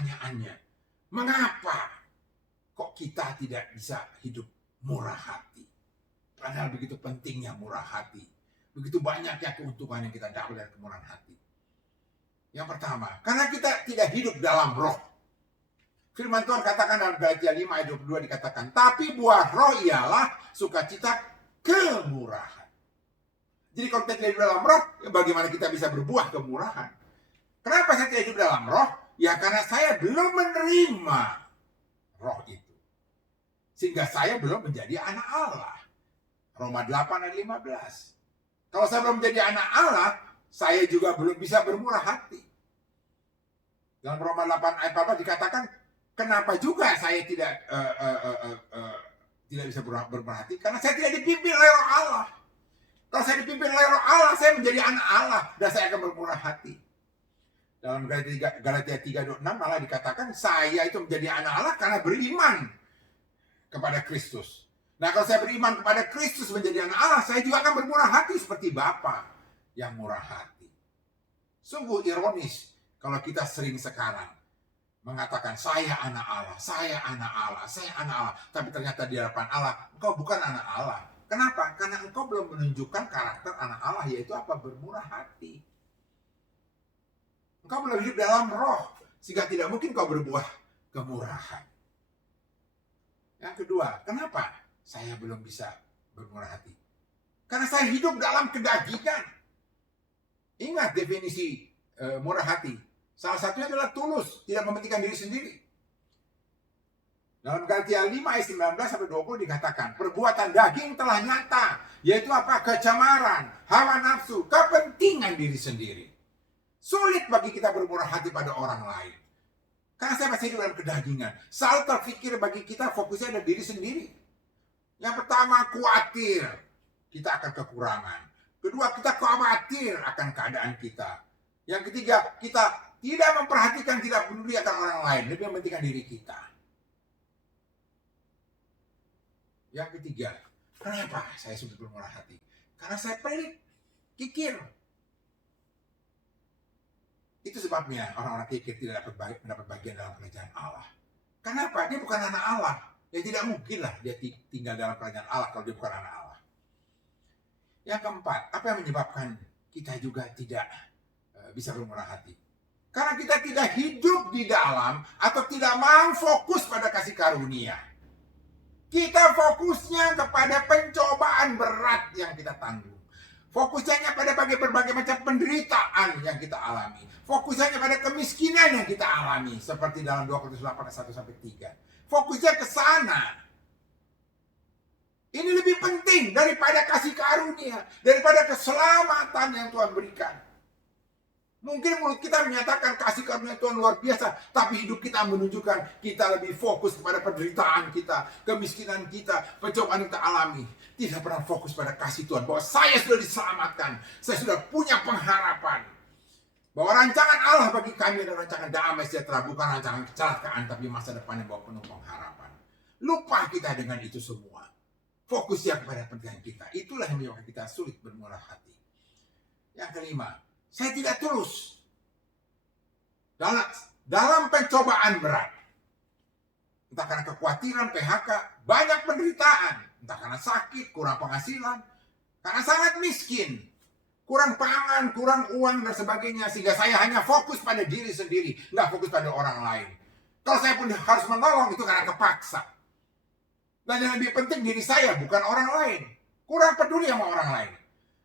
pertanyaannya, mengapa kok kita tidak bisa hidup murah hati? Padahal begitu pentingnya murah hati. Begitu banyaknya keuntungan yang kita dapat dari kemurahan hati. Yang pertama, karena kita tidak hidup dalam roh. Firman Tuhan katakan dalam Galatia 5 ayat 22 dikatakan, tapi buah roh ialah sukacita, kemurahan. Jadi kalau kita tidak hidup dalam roh, ya bagaimana kita bisa berbuah kemurahan? Kenapa saya tidak hidup dalam roh? Ya karena saya belum menerima roh itu. Sehingga saya belum menjadi anak Allah. Roma 8 ayat 15. Kalau saya belum menjadi anak Allah, saya juga belum bisa bermurah hati. Dalam Roma 8 ayat 14 dikatakan, kenapa juga saya tidak bisa bermurah hati? Karena saya tidak dipimpin oleh roh Allah. Kalau saya dipimpin oleh roh Allah, saya menjadi anak Allah dan saya akan bermurah hati. Dalam Galatia 3:26 malah dikatakan saya itu menjadi anak Allah karena beriman kepada Kristus. Nah, kalau saya beriman kepada Kristus menjadi anak Allah, saya juga akan bermurah hati seperti Bapa yang murah hati. Sungguh ironis kalau kita sering sekarang mengatakan saya anak Allah, saya anak Allah, saya anak Allah. Tapi ternyata di hadapan Allah, engkau bukan anak Allah. Kenapa? Karena engkau belum menunjukkan karakter anak Allah, yaitu apa? Bermurah hati. Engkau belum hidup dalam roh, sehingga tidak mungkin kau berbuah kemurahan. Yang kedua, kenapa saya belum bisa bermurah hati? Karena saya hidup dalam kedagingan. Ingat definisi murah hati. Salah satunya adalah tulus, tidak mementingkan diri sendiri. Dalam Galatia 5 ayat 19-20 dikatakan, perbuatan daging telah nyata, yaitu apa? Kecemaran, hawa nafsu, kepentingan diri sendiri. Sulit bagi kita bermurah hati pada orang lain. Karena saya masih hidup dalam kedagingan. Selalu terpikir bagi kita fokusnya ada diri sendiri. Yang pertama, khawatir kita akan kekurangan. Kedua, kita khawatir akan keadaan kita. Yang ketiga, kita tidak memperhatikan, tidak peduli akan orang lain. Lebih mementingkan diri kita. Yang ketiga, kenapa saya sulit bermurah hati? Karena saya pelit, kikir. Itu sebabnya orang-orang kikir tidak mendapat bagian dalam kerajaan Allah. Kenapa? Dia bukan anak Allah. Ya tidak mungkin lah dia tinggal dalam kerajaan Allah kalau dia bukan anak Allah. Yang keempat, apa yang menyebabkan kita juga tidak bisa bermurah hati? Karena kita tidak hidup di dalam atau tidak mau fokus pada kasih karunia. Kita fokusnya kepada pencobaan berat yang kita tanggung. Fokusnya pada berbagai macam penderitaan yang kita alami. Fokusnya pada kemiskinan yang kita alami. Seperti dalam 2 Korintus 8 ayat 1-3. Fokusnya ke sana. Ini lebih penting daripada kasih karunia. Daripada keselamatan yang Tuhan berikan. Mungkin mulut kita menyatakan kasih karunia Tuhan luar biasa. Tapi hidup kita menunjukkan kita lebih fokus kepada penderitaan kita. Kemiskinan kita. Pencobaan yang kita alami. Tidak pernah fokus pada kasih Tuhan. Bahwa saya sudah diselamatkan. Saya sudah punya pengharapan. Bahwa rancangan Allah bagi kami adalah rancangan damai sejahtera. Bukan rancangan kecelakaan. Tapi masa depan yang bawa penuh pengharapan. Lupa kita dengan itu semua. Fokusnya kepada pentingan kita. Itulah yang menyebabkan kita sulit bermurah hati. Yang kelima. Saya tidak tulus. Dalam pencobaan berat. Entah karena kekhawatiran, PHK. Banyak penderitaan. Entah karena sakit, kurang penghasilan. Karena sangat miskin. Kurang pangan, kurang uang dan sebagainya. Sehingga saya hanya fokus pada diri sendiri. Nggak fokus pada orang lain. Kalau saya pun harus menolong itu karena kepaksa. Dan yang lebih penting diri saya bukan orang lain. Kurang peduli sama orang lain.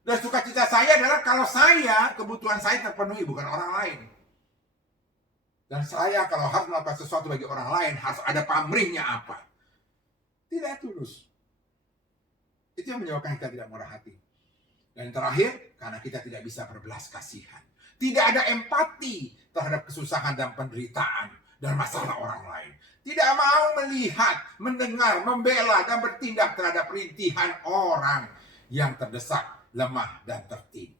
Dan sukacita saya adalah kalau saya, kebutuhan saya terpenuhi bukan orang lain. Dan saya kalau harus melakukan sesuatu bagi orang lain harus ada pamrihnya apa. Tidak tulus. Itu yang menyebabkan kita tidak murah hati. Dan terakhir, karena kita tidak bisa berbelas kasihan. Tidak ada empati terhadap kesusahan dan penderitaan dan masalah orang lain. Tidak mau melihat, mendengar, membela, dan bertindak terhadap rintihan orang yang terdesak, lemah, dan tertindas.